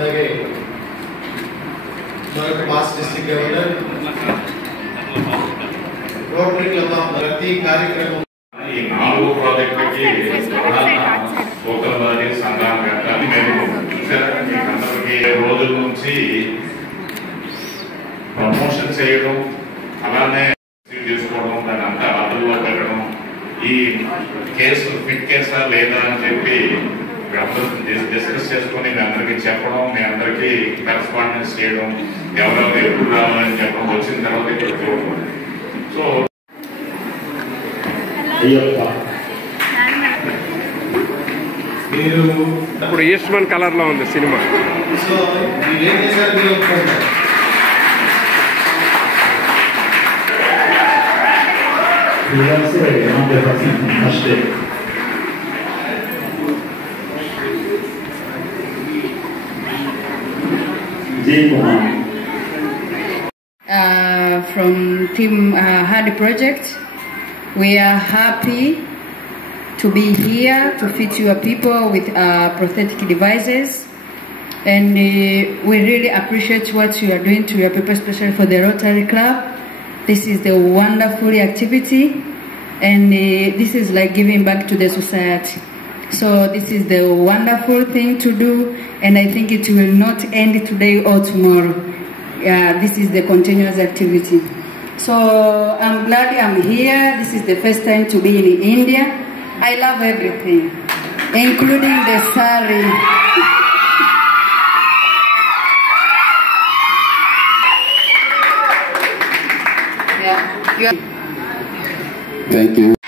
అలాగే మరొక pass district governor rotary club of ప్రతి కార్యక్రమం ఈ 4 ప్రాజెక్టులకి ఒకరి సంఘాలు కట్టాలి. మేము అందరికి రోజుల నుంచి ప్రమోషన్ చేయడం, అలానే తీసుకోవడం, దాని అంతా అదుపులో పెట్టడం, ఈ కేసు ఫిట్ కేసా లేదా అని చెప్పి డిస్కస్ చేసుకుని మీ అందరికి చెప్పడం, మీ అందరికీ కరెస్పాండెన్స్ చేయడం, ఎవరెవరు ఎప్పుడు రావాలని చెప్పడం, వచ్చిన తర్వాత ఇక్కడ చూడడం. సో మీరు ఇప్పుడు ఈస్ట్మన్ కలర్ లో ఉంది సినిమా. సో ఏం చేశారు మీరు from Team Hardy Project, we are happy to be here to feed your people with prosthetic devices, and we really appreciate what you are doing to your people, especially for the Rotary Club. This is the wonderful activity, and this is like giving back to the society. So this is the wonderful thing to do, and I think it will not end today or tomorrow. This is the continuous activity. So I'm glad I'm here. This is the first time to be in India. I love everything, including the sari. Yeah. Thank you.